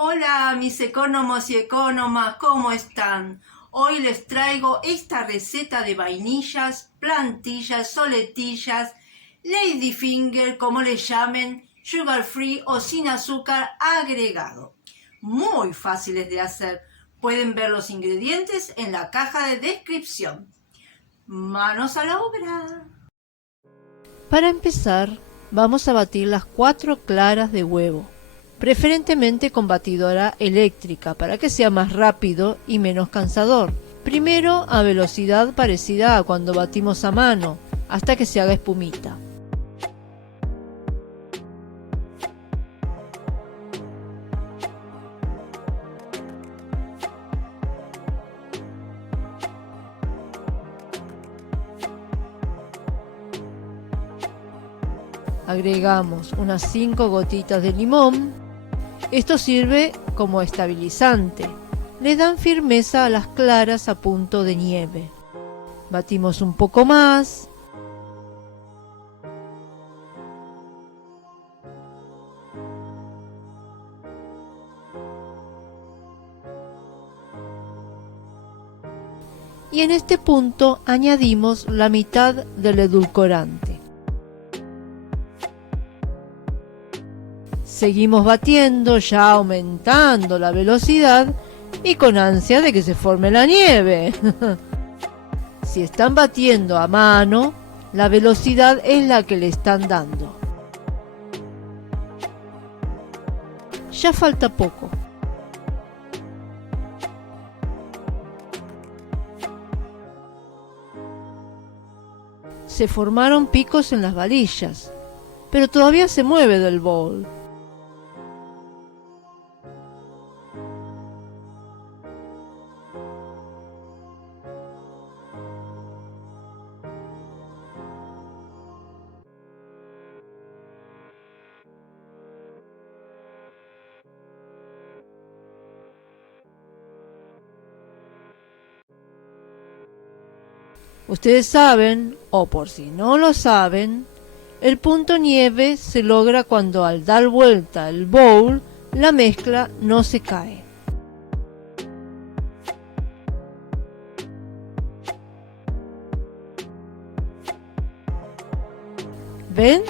Hola mis ecónomos y ecónomas, ¿cómo están? Hoy les traigo esta receta de vainillas, plantillas, soletillas, ladyfinger, como le llamen, sugar free o sin azúcar agregado. Muy fáciles de hacer. Pueden ver los ingredientes en la caja de descripción. Manos a la obra. Para empezar, vamos a batir las 4 claras de huevo, preferentemente con batidora eléctrica para que sea más rápido y menos cansador. Primero a velocidad parecida a cuando batimos a mano, hasta que se haga espumita. Agregamos unas 5 gotitas de limón. Esto sirve como estabilizante. Le dan firmeza a las claras a punto de nieve. Batimos un poco más. Y en este punto añadimos la mitad del edulcorante. Seguimos batiendo, ya aumentando la velocidad y con ansia de que se forme la nieve. Si están batiendo a mano, la velocidad es la que le están dando. Ya falta poco. Se formaron picos en las varillas, pero todavía se mueve del bowl. Ustedes saben, o por si no lo saben, el punto nieve se logra cuando al dar vuelta el bowl, la mezcla no se cae. ¿Ven?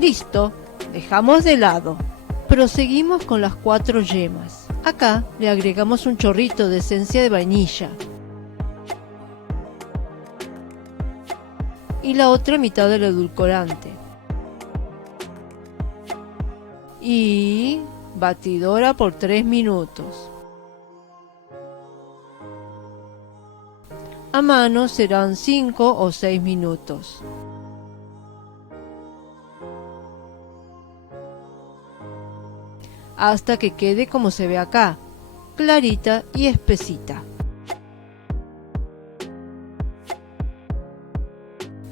Listo, dejamos de lado. Proseguimos con las 4 yemas. Acá le agregamos un chorrito de esencia de vainilla. Y la otra mitad del edulcorante. Y batidora por 3 minutos. A mano serán 5 o 6 minutos. Hasta que quede como se ve acá, clarita y espesita.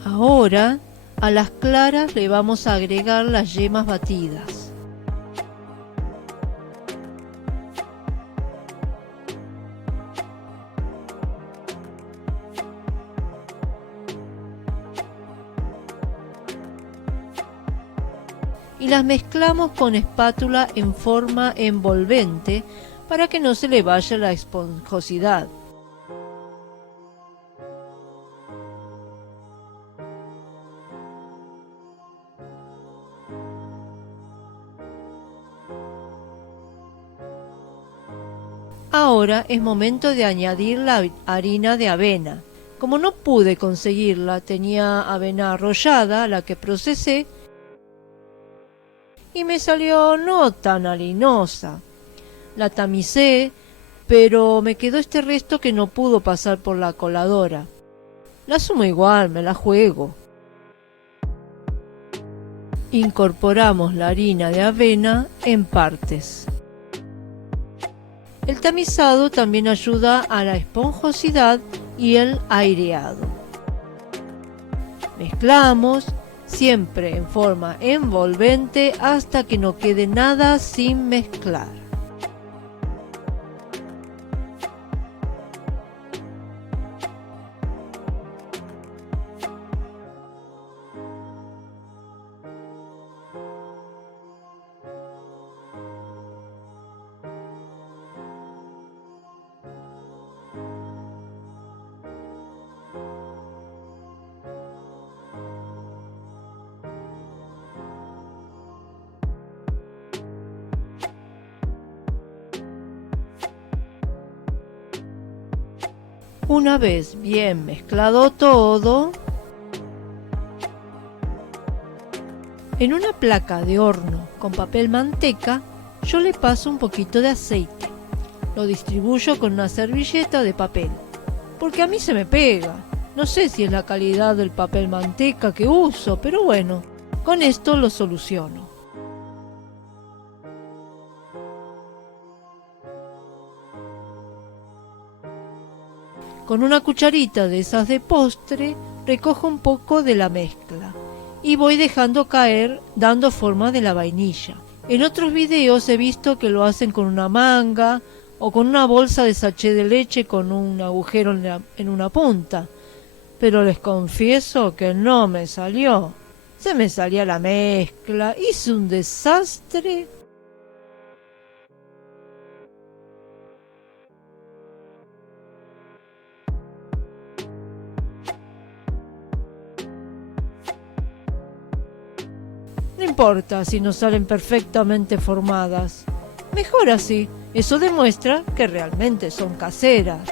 Ahora a las claras le vamos a agregar las yemas batidas. Y las mezclamos con espátula en forma envolvente para que no se le vaya la esponjosidad. Ahora es momento de añadir la harina de avena. Como no pude conseguirla, tenía avena arrollada, la que procesé, y me salió no tan harinosa. La tamicé, pero me quedó este resto que no pudo pasar por la coladora. La sumo igual, me la juego. Incorporamos la harina de avena en partes. El tamizado también ayuda a la esponjosidad y el aireado. Mezclamos siempre en forma envolvente hasta que no quede nada sin mezclar. Una vez bien mezclado todo, en una placa de horno con papel manteca, yo le paso un poquito de aceite. Lo distribuyo con una servilleta de papel, porque a mí se me pega. No sé si es la calidad del papel manteca que uso, pero bueno, con esto lo soluciono. Con una cucharita de esas de postre, recojo un poco de la mezcla y voy dejando caer dando forma de la vainilla. En otros videos he visto que lo hacen con una manga o con una bolsa de sachet de leche con un agujero en una punta, pero les confieso que no me salió. Se me salía la mezcla, hice un desastre. No importa si no salen perfectamente formadas. Mejor así, eso demuestra que realmente son caseras.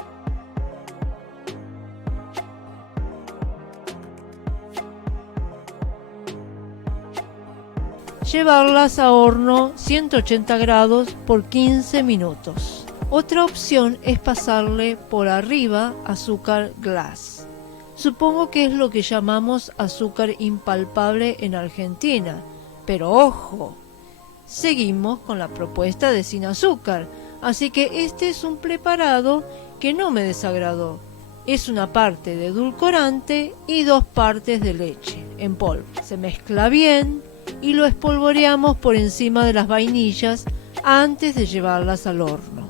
Llevarlas a horno 180 grados por 15 minutos. Otra opción es pasarle por arriba azúcar glass. Supongo que es lo que llamamos azúcar impalpable en Argentina. Pero ojo, seguimos con la propuesta de sin azúcar, así que este es un preparado que no me desagradó. Es una parte de edulcorante y 2 partes de leche en polvo. Se mezcla bien y lo espolvoreamos por encima de las vainillas antes de llevarlas al horno.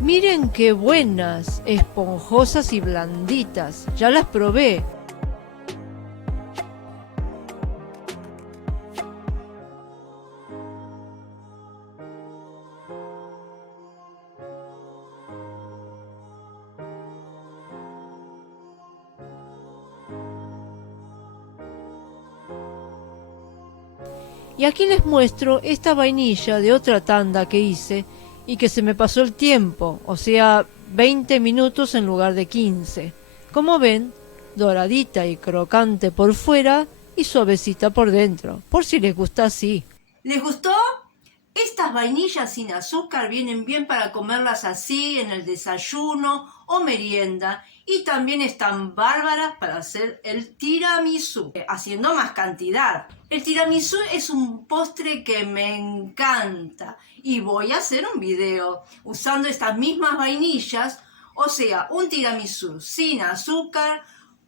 Miren qué buenas, esponjosas y blanditas. Ya las probé. Y aquí les muestro esta vainilla de otra tanda que hice y que se me pasó el tiempo, o sea, 20 minutos en lugar de 15. Como ven, doradita y crocante por fuera y suavecita por dentro, por si les gusta así. ¿Les gustó? Estas vainillas sin azúcar vienen bien para comerlas así en el desayuno o merienda y también están bárbaras para hacer el tiramisú, haciendo más cantidad. El tiramisú es un postre que me encanta y voy a hacer un video usando estas mismas vainillas, o sea, un tiramisú sin azúcar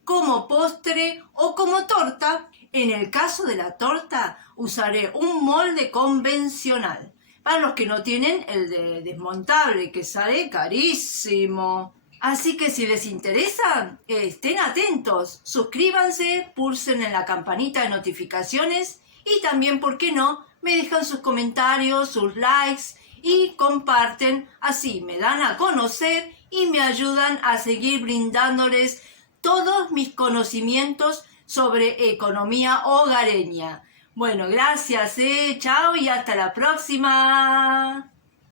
como postre o como torta. En el caso de la torta, usaré un molde convencional. Para los que no tienen el de desmontable, que sale carísimo. Así que si les interesa, estén atentos. Suscríbanse, pulsen en la campanita de notificaciones y también, ¿por qué no?, me dejan sus comentarios, sus likes y comparten. Así me dan a conocer y me ayudan a seguir brindándoles todos mis conocimientos sobre economía hogareña. Bueno, gracias, chao y hasta la próxima.